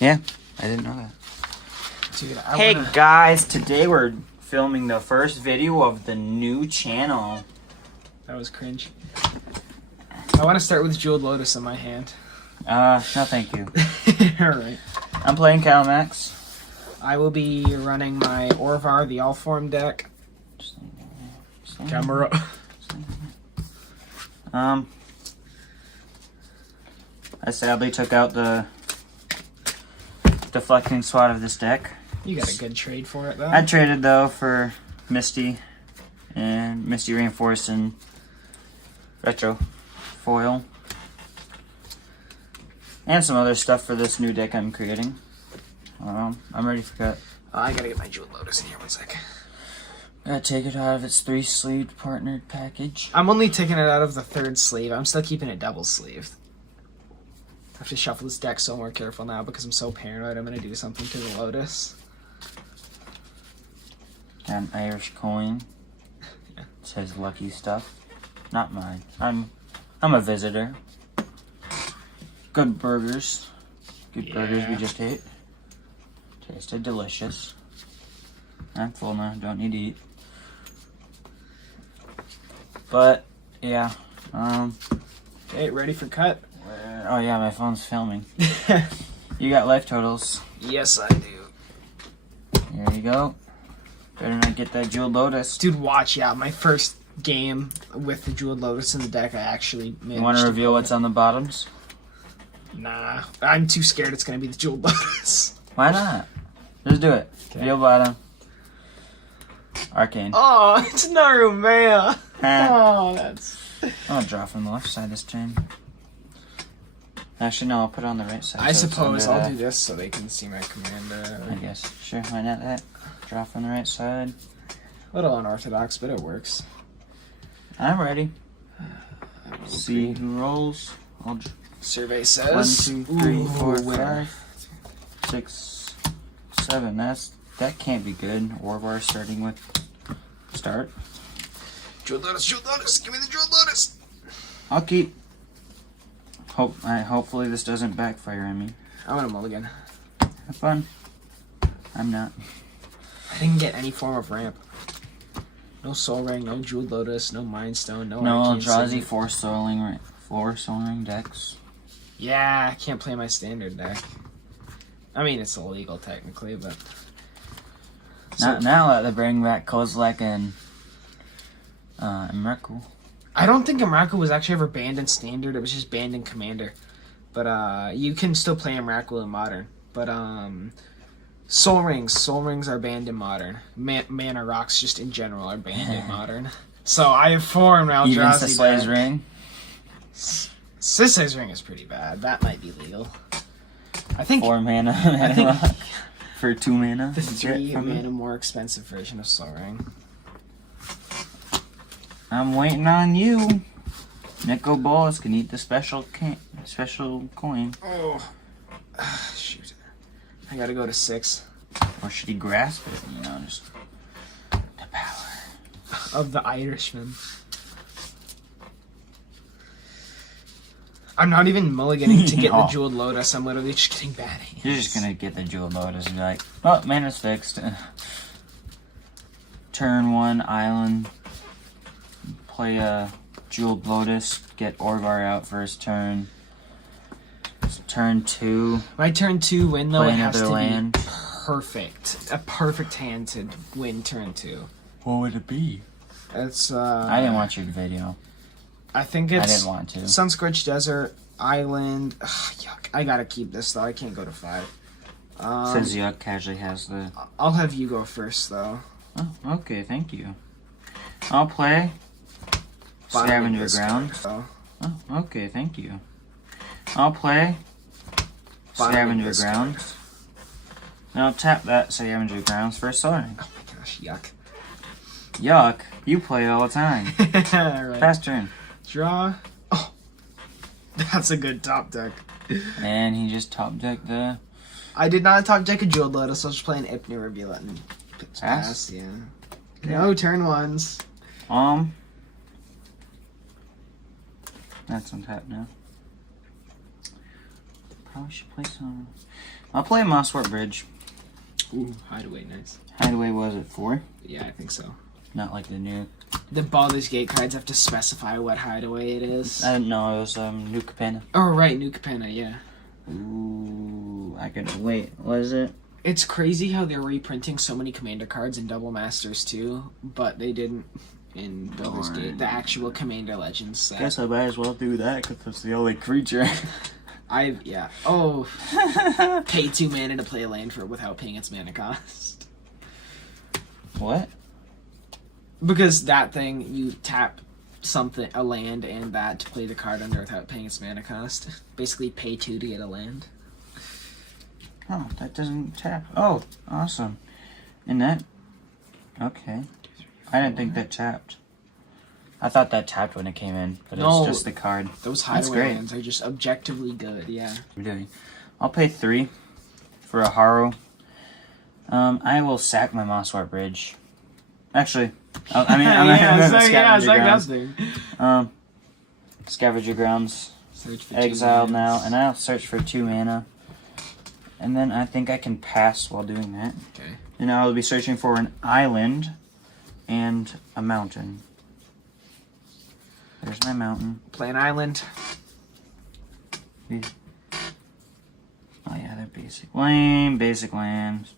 Yeah, I didn't know that. Dude, Hey guys, today we're filming the first video of the new channel. That was cringe. I want to start with Jeweled Lotus in my hand. No thank you. Alright. I'm playing Kalamax. I will be running my Orvar, the All-Form deck. Camera. I sadly took out the deflecting SWAT of this deck. You got a good trade for it, though. I traded, though, for Misty and Misty Reinforced and Retro Foil. And some other stuff for this new deck I'm creating. I'm ready for cut. I gotta get my Jeweled Lotus in here 1 sec. Gotta take it out of its 3-sleeved partnered package. I'm only taking it out of the 3rd sleeve. I'm still keeping it double sleeved. I have to shuffle this deck so more careful now because I'm so paranoid I'm gonna do something to the Lotus. Got an Irish coin. Yeah. It says lucky stuff. Not mine. I'm a visitor. Good burgers. Good burgers we just ate. Tasted delicious. I'm full now. Don't need to eat. But yeah. Okay, ready for cut? Oh yeah, my phone's filming. You got life totals. Yes, I do. Here you go. Better not get that Jeweled Lotus. Dude, watch out. My first game with the Jeweled Lotus in the deck, I actually managed You want to reveal what's on the bottoms? Nah, I'm too scared it's gonna be the Jeweled Lotus. Why not? Just do it. Okay. Reveal bottom. Arcane. Oh, it's Narumea. Oh, that's... I'll draw from the left side this time. Actually, no, I'll put it on the right side. I so it's suppose under I'll the- do this so they can see my commander. I guess. Sure, why not that? Draw from the right side. A little unorthodox, but it works. I'm ready. See who rolls. I'll Survey 1, says... 2, 3, Ooh, 4, winner. 5, 6, 7. That can't be good. Orvar starting with start. Jeweled Lotus, Jeweled Lotus, give me the Jeweled Lotus! I'll keep. Hopefully this doesn't backfire on me. I want a mulligan. Have fun. I'm not. I didn't get any form of ramp. No Soul Ring, no Jeweled Lotus, no Mind Stone, no No Arcane Eldrazi Signet. 4 Soul Ring decks. Yeah, I can't play my standard deck. I mean, it's illegal technically, but... Not now that they bring back Kozilek and Emrakul. I don't think Emrakul was actually ever banned in Standard. It was just banned in Commander. But you can still play Emrakul in Modern. But Soul Rings are banned in Modern. Mana Rocks just in general are banned in Modern. So I have 4 in Eldrazi. Even Sislay's Ring. Sislay's Ring is pretty bad. That might be legal. I think 4 mana. I think rock for 2 mana. the you get 3 from it. mana more expensive version of Soul Ring. I'm waiting on you. Nico Balls can eat the special coin. Oh, shoot! I gotta go to 6 Or should he grasp it? You know, just the power. of the Irishman. I'm not even mulliganing to get the No. Jeweled Lotus. I'm literally just getting bad hands. You're just gonna get the Jeweled Lotus and be like, oh, mana's fixed. Turn 1, island. Play a Jeweled Lotus. Get Orvar out first turn. Turn 2. My turn 2 win though, Play it has another to land. be perfect. A perfect hand to win turn 2. What would it be? It's I didn't watch your video. I think I it's didn't want to. Sunscorched Desert, Island. Ugh, yuck. I gotta keep this though. I can't go to 5. Since Yuck casually has the... I'll have you go first though. Oh, okay, thank you. I'll play Bottom of Scavenger this Grounds. card, though. Oh, okay, thank you. I'll play Bottom of Scavenger this Grounds. Then I'll tap that Scavenger Grounds for a Soul Ring. Oh my gosh, yuck. Yuck, you play all the time. Alright. Fast turn. Draw. Oh, that's a good top deck. And he just top decked the... I did not top deck a Jeweled Lotus. I was just playing Hypno Reveal it and pass. Yeah. No turn 1s. That's on tap now. Probably should play some... I'll play Mosswort Bridge. Ooh, Hideaway, nice. Hideaway was it 4? Yeah, I think so. Not like the new. The Baldur's Gate cards have to specify what Hideaway it is. I didn't know it was New Capenna. Oh, right, New Capenna, yeah. Ooh, I could wait. What is it? It's crazy how they're reprinting so many Commander cards in Double Masters too, but they didn't in Baldur's Gate. The actual Commander Legends set. Guess I might as well do that because it's the only creature. Yeah. Oh. Pay 2 mana to play a land for without paying its mana cost. What? Because that thing, you tap a land, and that to play the card under without paying its mana cost. Basically, pay 2 to get a land. Oh, that doesn't tap. Oh, awesome. And that... Okay. I didn't think that tapped. I thought that tapped when it came in, but No, it's just the card. Those That's Hideaway great. lands are just objectively good, yeah. We're doing. I'll pay 3 for a Haro. I will sack my Mosswort Bridge. Actually, I'm Scavenger Grounds. Search for Exiled 2 now, lands. and I'll search for 2 mana. And then I think I can pass while doing that. Okay. And I will be searching for an island and a mountain. There's my mountain. Play an island. Oh yeah, they're basic. Lame, basic lands.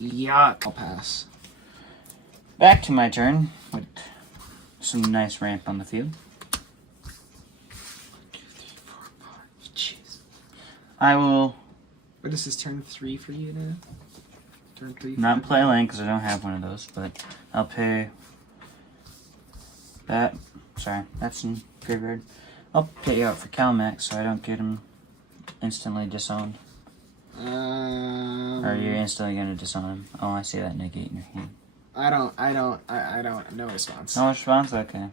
Yuck. I'll pass. Back to my turn with some nice ramp on the field. 1, 2, 3, 4, 5. Jeez. I will What is this, turn 3 for you now? Turn 3? not play land because I don't have one of those, but I'll pay that. Sorry, that's in graveyard. I'll pay out for Kalamax so I don't get him instantly disowned. Or you're instantly gonna disown him. Oh, I see that negate in your hand. I don't, no response. No response? Okay.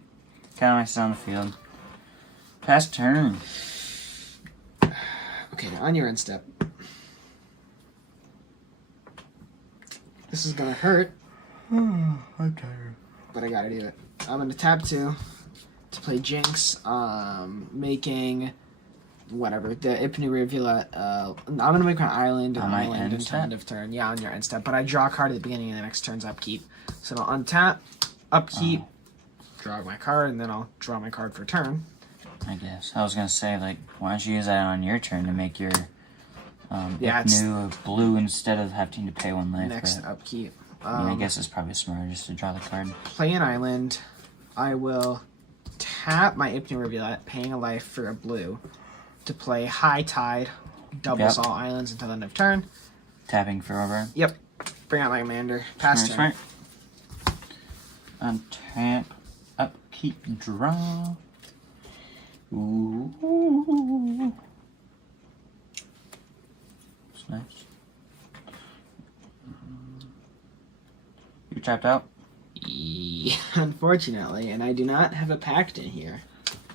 Kalamax is on the field. Pass turn. Okay, on your end step. This is gonna hurt, I'm tired. but I gotta do it. I'm gonna tap 2 to play Jinx, making whatever, the Ipnu Rivulet. I'm gonna make my island On my island end until end of turn. Yeah, on your end step. But I draw a card at the beginning of the next turn's upkeep. So I'll untap, upkeep, draw my card, and then I'll draw my card for turn. I guess. I was gonna say, like, why don't you use that on your turn to make your Yeah, it's new blue instead of having to pay 1 life? next But, upkeep. I mean, I guess it's probably smarter just to draw the card. Play an island. I will tap my Ipnu Rivulet, paying a life for a blue, to play High Tide, doubles all islands until the end of turn. Tapping for Orvar. Yep. Bring out my commander. Pass turn. Right. Untap, upkeep, draw. Ooh. It's nice. You tapped out? Yeah, unfortunately, and I do not have a pact in here.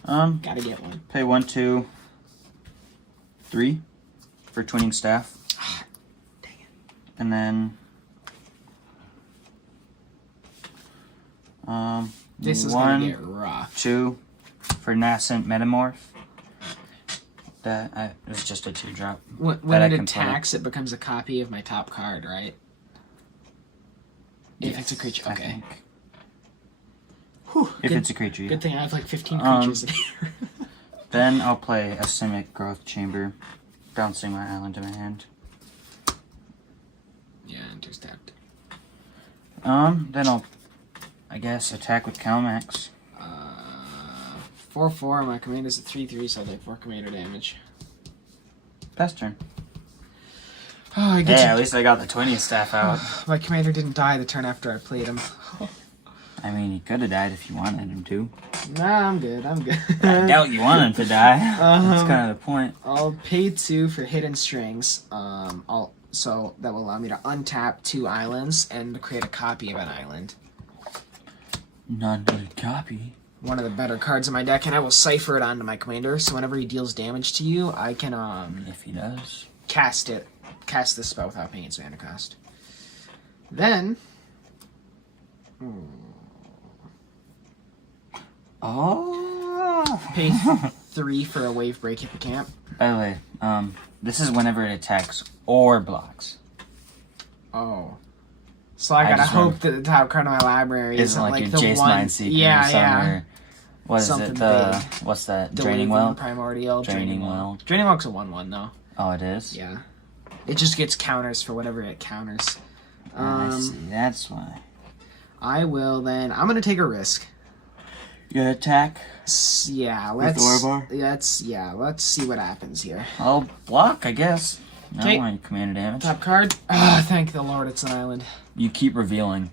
Gotta get one. Pay 1, 2, 3 for Twinning Staff. Dang it. And then This is 1, gonna get rough. 2 for Nascent Metamorph. That it was just a 2-drop. When I it can play. attacks, it becomes a copy of my top card, right? If it's a creature, I okay. think. Whew, If good, it's a creature, yeah. good thing I have like 15 creatures in here. Then I'll play a Simic Growth Chamber, bouncing my island to my hand. Yeah, intercept. Then I'll, I guess, attack with Kalamax. 4/4. My commander's a 3/3, so I take 4 commander damage. Pass turn. Oh, I get Hey, to... at least I got the Twinning Staff out. My commander didn't die the turn after I played him. I mean, he could have died if you wanted him to. Nah, I'm good. I'm good. I doubt you want him to die. That's kind of the point. I'll pay 2 for Hidden Strings. So that will allow me to untap 2 islands and create a copy of an island. Non-good copy. One of the better cards in my deck, and I will cipher it onto my commander. So whenever he deals damage to you, I can If he does. cast this spell without paying its mana cost. Then. Oh. Pay 3 for a wave break hippocamp. By the way, this is whenever it attacks or blocks. Oh. So I gotta hope that the top card of my library isn't like your the Jace one. Mind Seeker Yeah, or something, yeah. or what is Something it? What's that? Draining Well? Primordial. Draining Well. Draining Well's a 1/1 though. Oh, it is? Yeah. It just gets counters for whatever it counters. I see. That's why. I will then. I'm gonna take a risk. You gonna attack? Yeah, With Orvar? Let's see what happens here. I'll block, I guess. I Okay. don't want any commander damage. Top card. Ah, thank the Lord, it's an island. You keep revealing.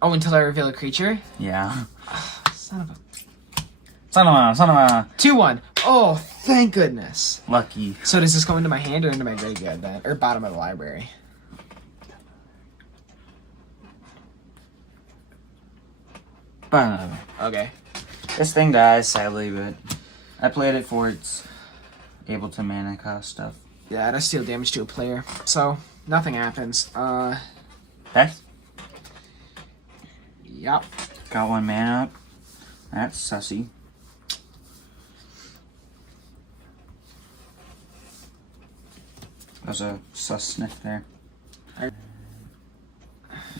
Oh, until I reveal a creature. Yeah. Son of a. Son of a. 2/1. Oh, thank goodness. Lucky. So does this go into my hand or into my graveyard then, or bottom of the library? Okay. This thing dies, sadly, but I played it for its able to mana cost stuff. Yeah, that's deal damage to a player. So nothing happens. That's Yep. got 1 mana up. That's sussy. There's a sus sniff there.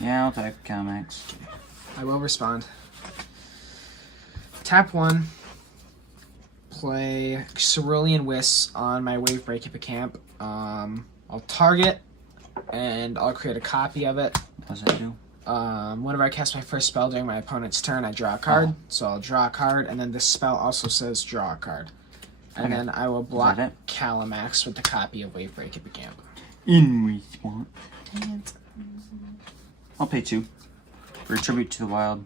Yeah, I'll take Kalamax. I will respond. Tap 1. Play Cerulean Wisps on my Wave Break Hippocamp. I'll target, and I'll create a copy of it. What does that do? Whenever I cast my first spell during my opponent's turn, I draw a card. So I'll draw a card, and then this spell also says draw a card. And Okay. then I will block it? Kalamax with the copy of Wave Break Hippocamp. In response. I'll pay 2. For a tribute to the wild.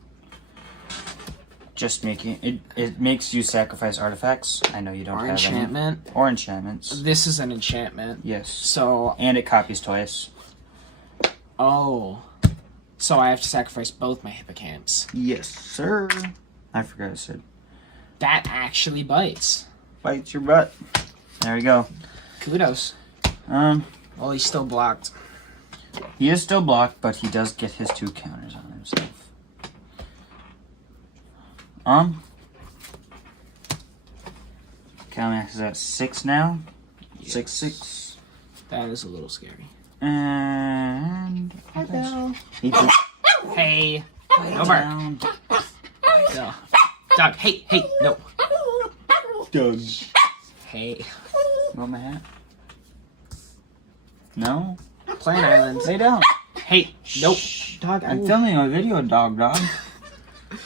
Just making it makes you sacrifice artifacts. I know you don't Or have enchantment. any. Or enchantments. This is an enchantment. Yes. So, And it copies twice. oh. So I have to sacrifice both my hippocamps. Yes, sir. I forgot I said. That actually bites. Bites your butt. There we go. Kudos. Well, he's still blocked. He is still blocked, but he does get his 2 counters on himself. Kalamax is at 6 now. Yes. 6/6. That is a little scary. And he puts Hey. No bark. down. No. Dog. Hey. No. Doug. Hey. You want my hat? No? Play an island. Lay down. Hey. Nope. Dog. I'm filming a video, dog.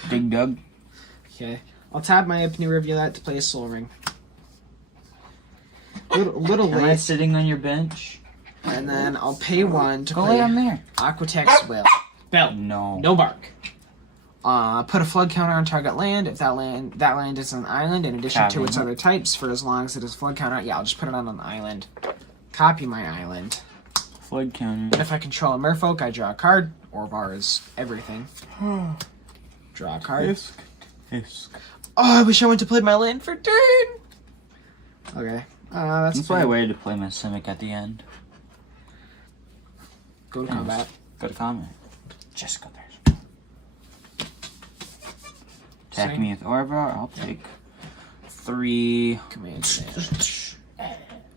Dig Doug. Okay. I'll tap my Ipny Rivulet to play a Soul Ring. Little Am I late. sitting on your bench? And then I'll pay 1 to Go play lay on there. Aquatex Will. Bell. No. No bark. Put a flood counter on target land. If that land is an island, in addition to its Copy. other types, for as long as it is flood counter, yeah, I'll just put it on an island. Copy my island. Flood counter. And if I control a merfolk, I draw a card. Orvar is everything. Draw a card. Isk. Oh, I wish I went to play my land for turn. Okay. That's That's why I fine. waited to play my Simic at the end. Go to combat. Go to combat. Just go there. Attack Same. me with Orvar. I'll take 3. Command advantage.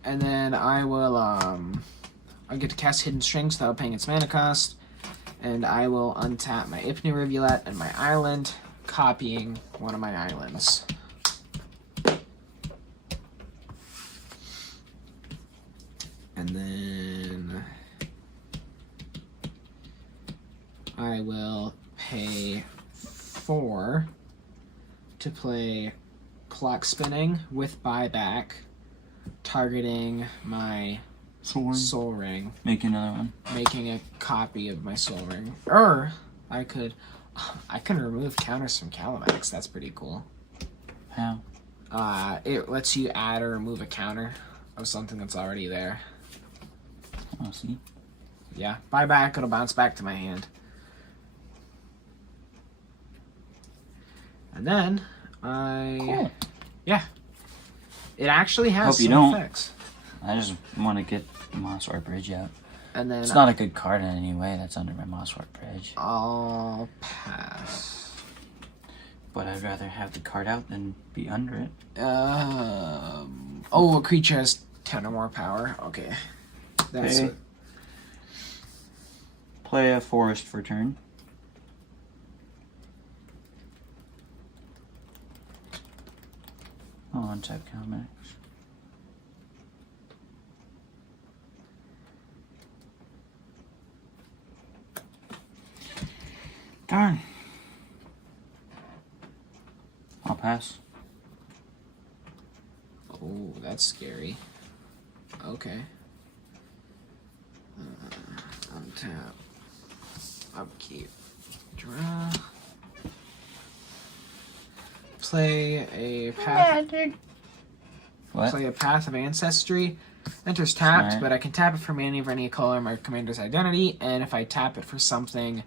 And then I will, I'll get to cast Hidden Strings without paying its mana cost. And I will untap my Ipny Rivulet and my island, copying one of my islands. And then I will pay 4 to play Clock Spinning with buyback, targeting my Soul Ring, Make another one. making a copy of my Soul Ring. Or I can remove counters from Kalamax. That's pretty cool. How? It lets you add or remove a counter of something that's already there. Oh, see? Yeah, buyback, it'll bounce back to my hand. And then Cool. Yeah. It actually has Hope you some don't. effects. I just want to get Mosswort Bridge out. And then It's not a good card in any way that's under my Mosswort Bridge. I'll pass. but I'd rather have the card out than be under it. Oh, a creature has 10 or more power. Okay. That's Okay. Play a forest for turn. Oh, untap Kalamax. Darn. I'll pass. Oh, that's scary. Okay. Untap. Upkeep. Draw. Play a path. What? Play a Path of Ancestry. Enters tapped, Right. but I can tap it for mana of any color of my commander's identity, and if I tap it for something,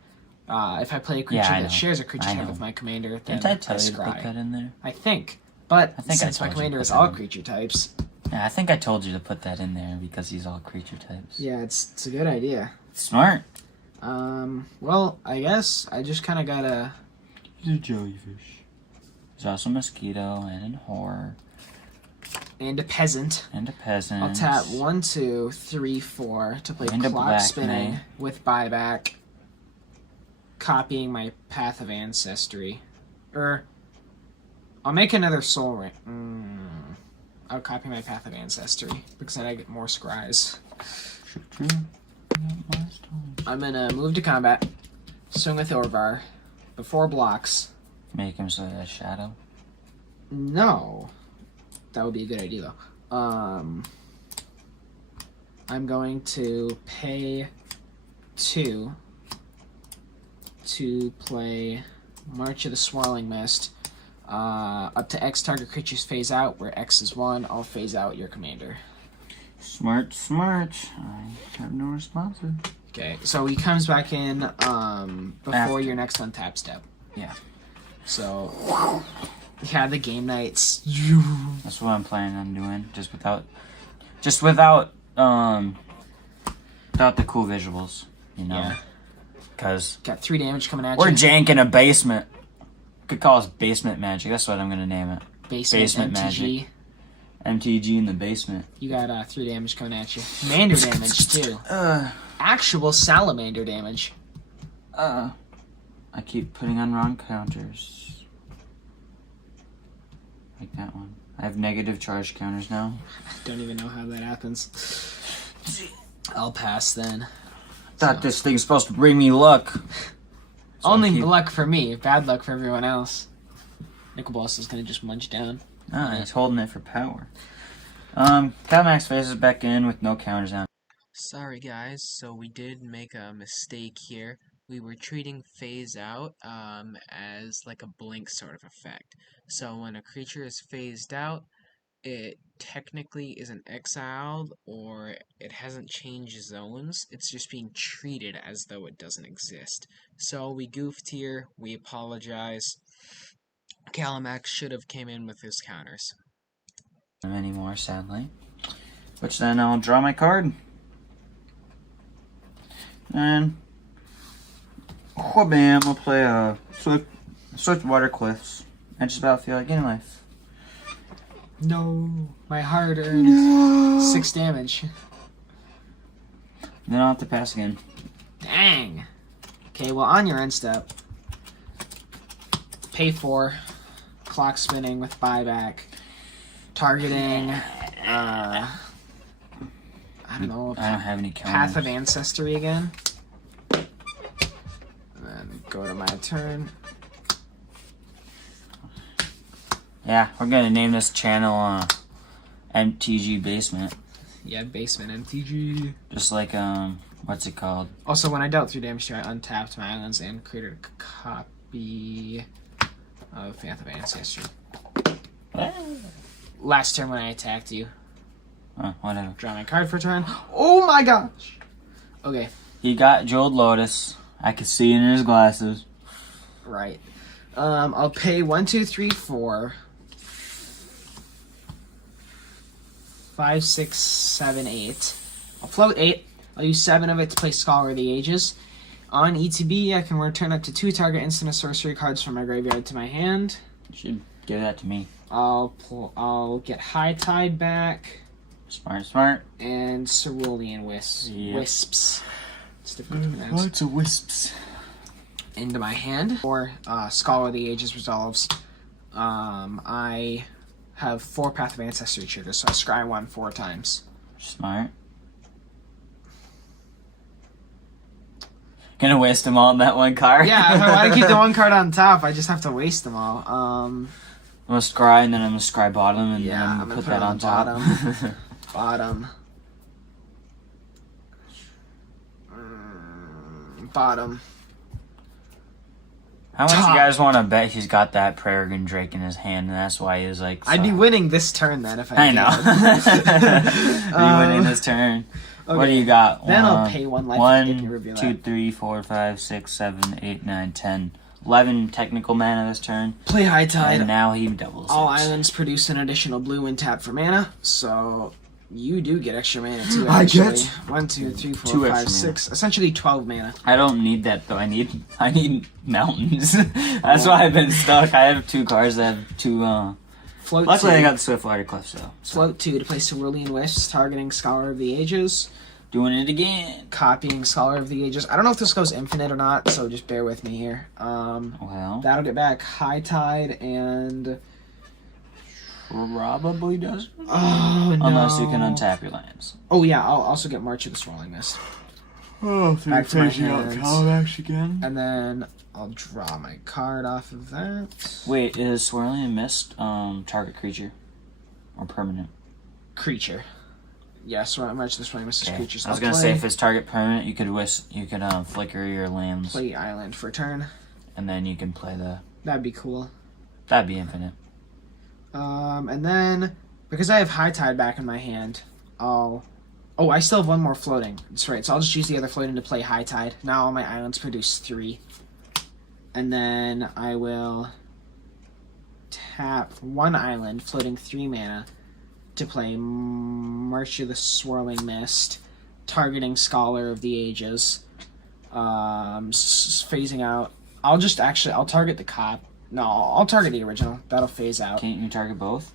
if I play a creature I that know. shares a creature I type know. with my commander, then Didn't I tell you to scry. put that in there? I think. But I think I since my told you to commander put is that all in. creature types, Yeah, I think I told you to put that in there because he's all creature types. yeah, it's a good idea. Smart. Well, I guess I just kind of gotta... He's a jellyfish. There's also a mosquito and a horror And a peasant. and a peasant. I'll tap 1, 2, 3, 4 to play And a clock black spinning knight. with buyback, copying my Path of Ancestry. I'll make another Soul Ring. I'll copy my Path of Ancestry because then I get more scries. True. I'm gonna move to combat, swing with Orvar, before blocks. Make him so a shadow. No, that would be a good idea though. I'm going to pay 2 to play March of the Swirling Mist. Up to X target creatures phase out, where X is 1. I'll phase out your commander. Smart. I have no responses. Okay, so he comes back in before After. your next untap step. Yeah. So, yeah, the game nights. That's what I'm planning on doing. Without the cool visuals, you know. Yeah. Because Got 3 damage coming at we're you. janking a basement. Could call us basement magic. That's what I'm gonna name it. Basement MTG. magic. MTG in the basement. You got 3 damage coming at you. Mander damage too. Actual salamander damage. I keep putting on wrong counters. Like that one. I have negative charge counters now. Don't even know how that happens. I'll pass then. Thought this thing's supposed to bring me luck. So Only I keep- luck for me, bad luck for everyone else. Nickelboss is gonna just munch down. Ah, he's holding it for power. Kalamax faces back in with no counters on. Sorry guys, so we did make a mistake here. We were treating phase out as like a blink sort of effect. So when a creature is phased out, it technically isn't exiled or it hasn't changed zones. It's just being treated as though it doesn't exist. So we goofed here. We apologize. Kalamax should have came in with his counters. Anymore, sadly. Which then I'll draw my card. And wha-bam, I'll play a Swift Water Cliffs. I just about feel like getting life. No, my hard-earned 6 damage. Then I'll have to pass again. Dang. Okay, well on your end step, pay 4, clock spinning with buyback, targeting. I don't know. I don't have any counters. Path of Ancestry again. And then go to my turn. Yeah, we're gonna name this channel MTG Basement. Yeah, basement MTG. Just like what's it called? Also, when I dealt 3 damage to you, I untapped my islands and created a copy of Path of Ancestry. Last turn when I attacked you. Whatever. Draw my card for turn. Oh my gosh! Okay, He got Jeweled Lotus. I could see it in his glasses. right. I'll pay 1, 2, 3, 4, 5, 6, 7, 8. I'll float 8. I'll use 7 of it to play Scholar of the Ages. On ETB, I can return up to 2 target instant or sorcery cards from my graveyard to my hand. You should give that to me. I'll get High Tide back. Smart. And Cerulean Wisps. It's difficult to pronounce. Lots of wisps. Into my hand. Or Scholar of the Ages resolves. I have 4 Path of Ancestry triggers, so I scry 1 4 times. Smart. Gonna waste them all in that one card? Yeah, if I want to keep the 1 card on top, I just have to waste them all. I'm gonna scry and then I'm gonna scry bottom and then I'm gonna put that on top. Bottom. Bottom. How much you guys want to bet he's got that Peregrine Drake in his hand and that's why he's like... I'd be winning this turn then if I know. Be winning this turn. Okay. What do you got? Then I'll pay 1 life. 1, 2, 3, 4, 5, 6, 7, 8, 9, 10, 11 technical mana this turn. Play High Tide. And now he doubles. All islands produce an additional blue when tapped for mana, so you do get extra mana too. I actually. get 1, 2, 3, 4, 5, 6. Essentially 12 mana. I don't need that though. I need mountains. That's why I've been stuck. I have 2 cards that have 2. Float Luckily, 2. I got the Swift Water Cliffs though. So. Float 2 to play Cerulean Wisps, targeting Scholar of the Ages. Doing it again. Copying Scholar of the Ages. I don't know if this goes infinite or not, so just bear with me here. Well, that'll get back High Tide and probably doesn't. Oh no! Unless you can untap your lands. Oh yeah, I'll also get March of the Swirling Mist. Oh, so back to my hands. Kalamax again. And then I'll draw my card off of that. Wait, is Swirling Mist target creature or permanent? Creature. Yes, March of the Swirling Mist is creatures. I was gonna say if it's target permanent, you could flicker your lands. Play island for a turn. And then you can play the. That'd be cool. That'd be infinite. And then because I have High Tide back in my hand, I'll. Oh, I still have 1 more floating. That's right. So I'll just use the other floating to play High Tide. Now all my islands produce 3. And then I will tap 1 island, floating 3 mana, to play March of the Swirling Mist, targeting Scholar of the Ages. Phasing out. I'll target the cop. No, I'll target the original. That'll phase out. Can't you target both?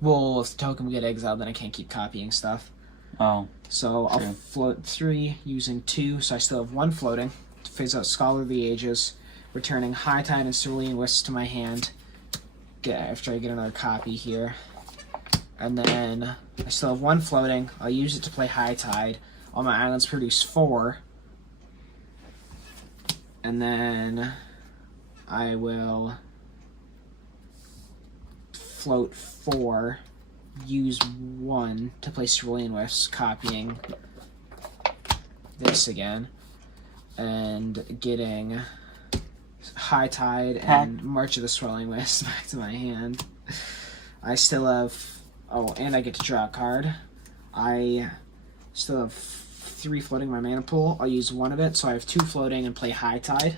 Well, if the token will get exiled, then I can't keep copying stuff. Oh. So I'll float 3 using 2, so I still have 1 floating to phase out Scholar of the Ages, returning High Tide and Cerulean Wisps to my hand. After I get another copy here. And then I still have 1 floating. I'll use it to play High Tide. All my islands produce 4. And then I will float 4, use 1 to play Cerulean Wisps, copying this again, and getting High Tide and March of the Swirling Wisps back to my hand. I still have... Oh, and I get to draw a card. I still have 3 floating in my mana pool. I'll use 1 of it, so I have 2 floating and play High Tide.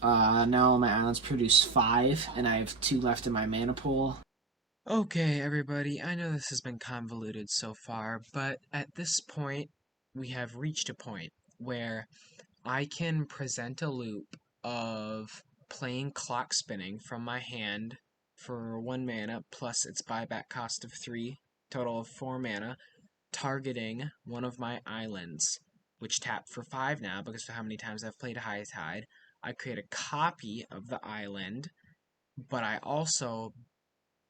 Now my islands produce 5, and I have 2 left in my mana pool. Okay, everybody, I know this has been convoluted so far, but at this point, we have reached a point where I can present a loop of playing Clock Spinning from my hand for 1 mana, plus its buyback cost of 3, total of 4 mana, targeting one of my islands, which tap for 5 now because of how many times I've played High Tide. I create a copy of the island, but I also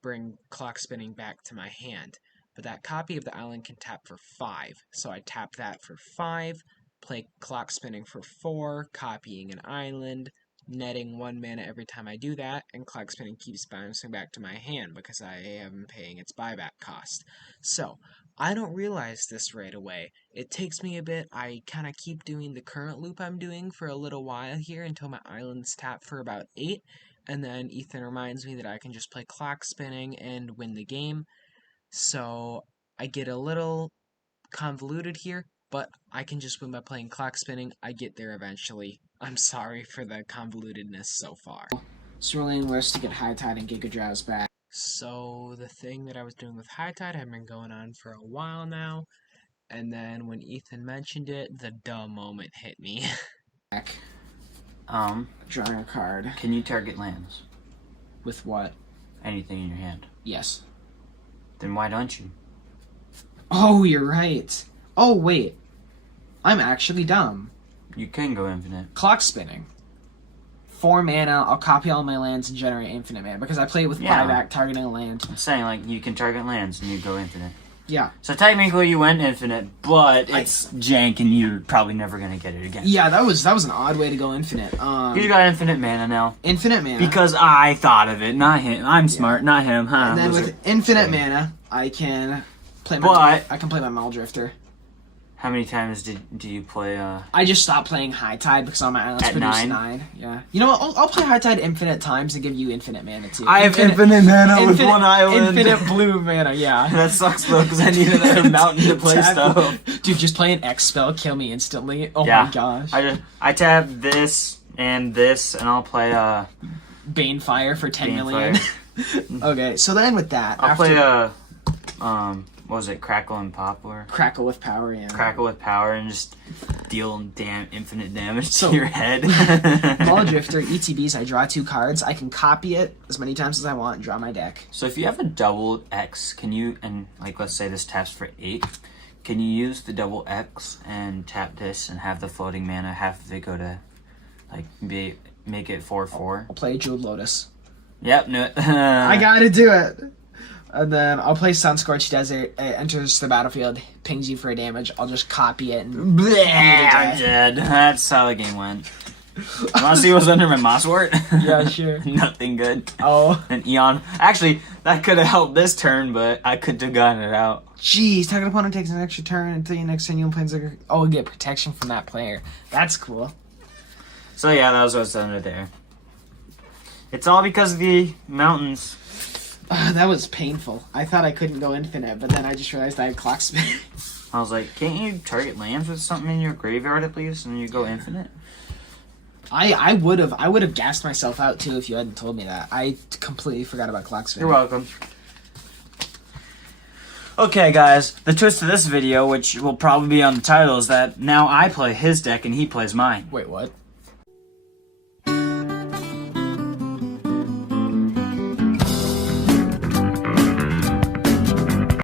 bring Clock Spinning back to my hand. But that copy of the island can tap for 5, so I tap that for 5, play Clock Spinning for 4, copying an island, netting 1 mana every time I do that, and Clock Spinning keeps bouncing back to my hand because I am paying its buyback cost. So, I don't realize this right away. It takes me a bit. I kind of keep doing the current loop I'm doing for a little while here until my islands tap for about 8, and then Ethan reminds me that I can just play Clock Spinning and win the game. So, I get a little convoluted here, but I can just win by playing Clock Spinning. I get there eventually. I'm sorry for the convolutedness so far. Cerulean Wisps to get High Tide and Giga Drowse back. So, the thing that I was doing with High Tide had been going on for a while now. and then when Ethan mentioned it, the duh moment hit me. Back. Um, Drawing a card. can you target lands? With what? Anything in your hand. Yes. Then why don't you? Oh, you're right. Oh, wait. I'm actually dumb. You can go infinite. Clock spinning. 4 mana, I'll copy all my lands and generate infinite mana. Because I play with Yeah. buyback, targeting a land. I'm saying, like, you can target lands and you go infinite. Yeah. So technically you went infinite, but it's jank and you're probably never going to get it again. Yeah, that was an odd way to go infinite. You got infinite mana now. Infinite mana. Because I thought of it, not him. I'm smart, not him, huh? And then with infinite mana, I can play my Maldrifter. How many times do you play, I just stopped playing High Tide because all my islands At produce 9? 9. Yeah. You know what? I'll play High Tide infinite times and give you infinite mana too. I have infinite mana with one island. Infinite blue mana, yeah. That sucks though, because I needed a mountain to play stuff. Dude, just play an X spell, kill me instantly. Oh Yeah. my gosh. I tap this, and I'll play, Banefire for 10 Banefire. million. Okay, so then with that, I'll play, what was it, Crackle and Poplar? Crackle with Power, yeah. Crackle with Power and just deal infinite damage So- to your head. Maldrifter, ETBs, I draw 2 cards. I can copy it as many times as I want and draw my deck. So if you have a double X, can you, and like let's say this taps for 8, can you use the double X and tap this and have the floating mana have it go to, like, make it 4/4? I'll play Jeweled Lotus. Yep, no. I gotta do it. And then I'll play Sunscorched Desert. It enters the battlefield, pings you for a damage. I'll just copy it and Bleh, I'm dead. That's how the game went. You wanna see what's under my Mosswort? Yeah, sure. Nothing good. Oh. An Eon. Actually, that could have helped this turn, but I could have gotten it out. Jeez, target opponent takes an extra turn until your next turn you play oh, get protection from that player. That's cool. So yeah, that was what's under there. It's all because of the mountains. That was painful. I thought I couldn't go infinite, but then I just realized I had clock spin. I was like, can't you target lands with something in your graveyard at least, and you go infinite? I would have gassed myself out too if you hadn't told me that. I completely forgot about clock spin. You're welcome. Okay, guys, the twist of this video, which will probably be on the title, is that now I play his deck and he plays mine. Wait, what?